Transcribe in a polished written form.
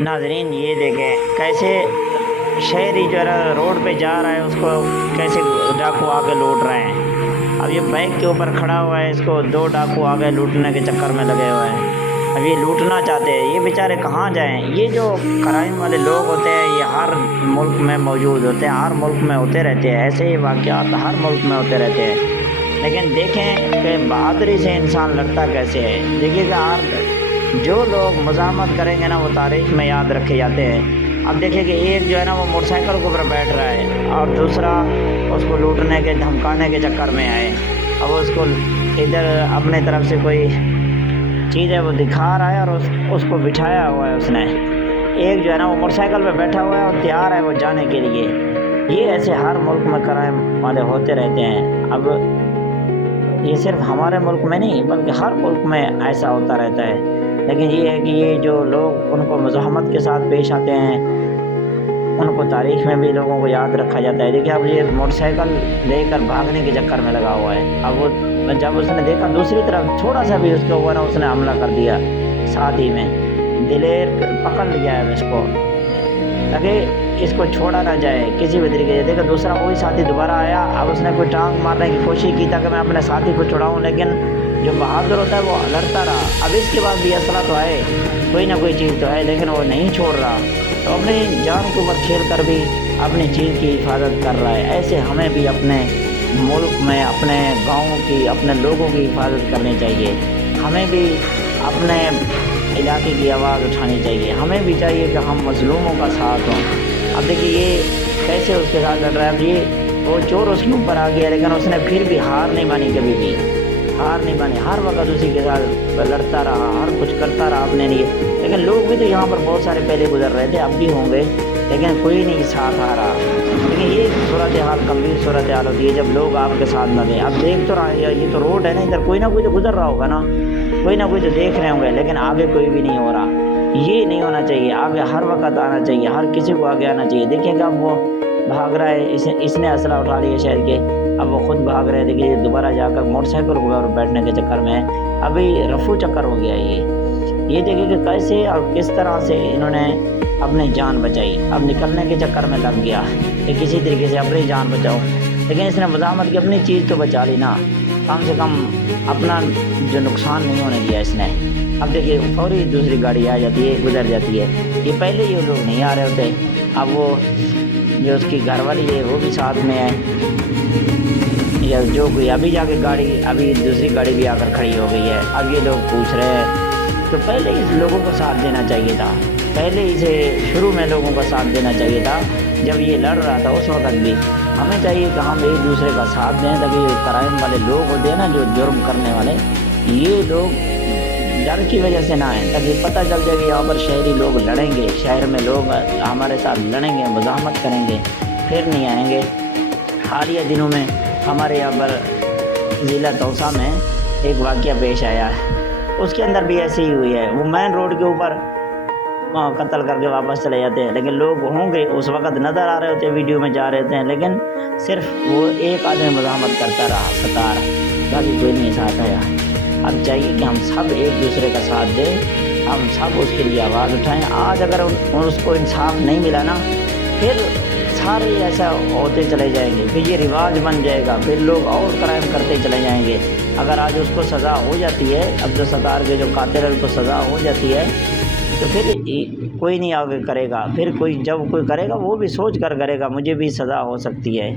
ناظرین یہ دیکھیں کیسے شہری جو ہے روڈ پہ جا رہا ہے اس کو کیسے ڈاکو آ کے لوٹ رہے ہیں۔ اب یہ بائک کے اوپر کھڑا ہوا ہے، اس کو دو ڈاکو آ گئے لوٹنے کے چکر میں لگے ہوئے ہیں۔ اب یہ لوٹنا چاہتے ہیں، یہ بیچارے کہاں جائیں؟ یہ جو کرائم والے لوگ ہوتے ہیں یہ ہر ملک میں موجود ہوتے ہیں، ہر ملک میں ہوتے رہتے ہیں، ایسے ہی واقعات ہر ملک میں ہوتے رہتے ہیں۔ لیکن دیکھیں کہ بہادری سے انسان لڑتا کیسے ہے۔ دیکھیے کہ جو لوگ مزاحمت کریں گے نا وہ تاریخ میں یاد رکھے جاتے ہیں۔ اب دیکھیں کہ ایک جو ہے نا وہ موٹر سائیکل کے اوپر بیٹھ رہا ہے اور دوسرا اس کو لوٹنے کے دھمکانے کے چکر میں آئے۔ اب اس کو ادھر اپنے طرف سے کوئی چیز ہے وہ دکھا رہا ہے اور اس کو بٹھایا ہوا ہے اس نے۔ ایک جو ہے نا وہ موٹر سائیکل پہ بیٹھا ہوا ہے اور تیار ہے وہ جانے کے لیے۔ یہ ایسے ہر ملک میں کرائم والے ہوتے رہتے ہیں۔ اب یہ صرف ہمارے ملک میں نہیں بلکہ ہر ملک میں ایسا ہوتا رہتا ہے۔ لیکن یہ ہے کہ یہ جو لوگ ان کو مزاحمت کے ساتھ پیش آتے ہیں ان کو تاریخ میں بھی لوگوں کو یاد رکھا جاتا ہے۔ دیکھیے اب یہ موٹر سائیکل لے کر بھاگنے کے چکر میں لگا ہوا ہے۔ اب وہ جب اس نے دیکھا دوسری طرف تھوڑا سا بھی اس کے اوپر اس نے حملہ کر دیا، ساتھ ہی میں دلیر پکڑ لیا ہے اس کو تاکہ اس کو چھوڑا نہ جائے کسی بھی طریقے سے۔ دیکھا دوسرا کوئی ساتھی دوبارہ آیا، اب اس نے کوئی ٹانگ مارنے کی کوشش کی تاکہ میں اپنے ساتھی کو چھڑاؤں، لیکن جو بہادر ہوتا ہے وہ لڑتا رہا۔ اب اس کے بعد بھی اسلحہ تو ہے، کوئی نہ کوئی چیز تو ہے، لیکن وہ نہیں چھوڑ رہا، تو اپنی جان کے اوپر کھیل کر بھی اپنی چیز کی حفاظت کر رہا ہے۔ ایسے ہمیں بھی اپنے ملک میں اپنے گاؤں کی اپنے لوگوں کی حفاظت کرنی چاہیے۔ ہمیں بھی اپنے علاقے کی آواز اٹھانی چاہیے۔ ہمیں بھی چاہیے کہ ہم مظلوموں کا ساتھ ہوں۔ اب دیکھیے یہ کیسے اس کے ساتھ لڑ رہا ہے۔ اب یہ وہ چور اس کے اوپر آ گیا لیکن اس نے پھر بھی ہار نہیں مانی، کبھی بھی ہار نہیں مانی، ہر وقت اسی کے ساتھ لڑتا رہا، ہر کچھ کرتا رہا اپنے لیے۔ لیکن لوگ بھی تو یہاں پر بہت سارے پہلے گزر رہے تھے، اب بھی ہوں گے، لیکن کوئی نہیں ساتھ آ رہا۔ لیکن یہ صورتحال گمبھیر صورتحال ہوتی ہے جب لوگ آپ کے ساتھ نہ دیں۔ اب دیکھ تو رہا ہے یہ تو روڈ ہے نا، ادھر کوئی نہ کوئی تو گزر رہا ہوگا نا، کوئی نہ کوئی تو دیکھ رہے ہوں گے، لیکن آگے کوئی بھی نہیں ہو رہا۔ یہ نہیں ہونا چاہیے، آگے ہر وقت آنا چاہیے، ہر کسی کو آگے آنا چاہیے۔ دیکھیں کہ اب وہ بھاگ رہا ہے، اس نے اسلحہ اٹھا لیا شہر کے، اب وہ خود بھاگ رہے ہیں۔ دیکھیے دوبارہ جا کر موٹر سائیکل کو بیٹھنے کے چکر میں ابھی رفو چکر ہو گیا یہ دیکھیں کہ کیسے اور کس طرح سے انہوں نے اپنی جان بچائی۔ اب نکلنے کے چکر میں لگ گیا کہ کسی طریقے سے اپنی جان بچاؤ، لیکن اس نے مزاحمت کی اپنی چیز تو بچا لی نا، کم سے کم اپنا جو نقصان نہیں ہونے دیا اس نے۔ اب دیکھیے فوری دوسری گاڑی آ جاتی ہے، گزر جاتی ہے۔ یہ پہلے یہ لوگ نہیں آ رہے ہوتے، اب وہ جو اس کی گھر والی ہے وہ بھی ساتھ میں ہے، یا جو کوئی ابھی جا کے گاڑی ابھی دوسری گاڑی بھی آ کر کھڑی ہو گئی ہے۔ اب یہ لوگ پوچھ رہے ہیں تو پہلے اس لوگوں کو ساتھ دینا چاہیے تھا، پہلے اسے شروع میں لوگوں کا ساتھ دینا چاہیے تھا جب یہ لڑ رہا تھا اس وقت بھی۔ ہمیں چاہیے کہ ہم ایک دوسرے کا ساتھ دیں تاکہ یہ کرائم والے لوگ ہوتے ہیں نا، جو جرم کرنے والے، یہ لوگ ڈر کی وجہ سے نہ آئیں، تاکہ پتہ چل جائے کہ یہاں پر شہری لوگ لڑیں گے، شہر میں لوگ ہمارے ساتھ لڑیں گے، مزاحمت کریں گے، پھر نہیں آئیں گے۔ حالیہ دنوں میں ہمارے یہاں پر ضلع توسا میں ایک واقعہ پیش آیا ہے، اس کے اندر بھی ایسے ہی ہوئی ہے۔ وہ مین روڈ کے اوپر قتل کر کے واپس چلے جاتے ہیں، لیکن لوگ ہوں گے اس وقت نظر آ رہے ہوتے ہیں، ویڈیو میں جا رہے ہوتے ہیں، لیکن صرف وہ ایک آدمی مزاحمت کرتا رہا، ستا رہا، باقی کوئی نہیں ساتھ آیا۔ اب چاہیے کہ ہم سب ایک دوسرے کا ساتھ دیں، ہم سب اس کے لیے آواز اٹھائیں۔ آج اگر اس کو انصاف نہیں ملا نا، پھر سارے ایسا ہوتے چلے جائیں گے، پھر یہ رواج بن جائے گا، پھر لوگ اور کرائم کرتے چلے جائیں گے۔ اگر آج اس کو سزا ہو جاتی ہے، عبدالستار کے جو قاتل ہے اس کو سزا ہو جاتی ہے، تو پھر کوئی نہیں آگے کرے گا، پھر کوئی جب کوئی کرے گا وہ بھی سوچ کر کرے گا مجھے بھی سزا ہو سکتی ہے۔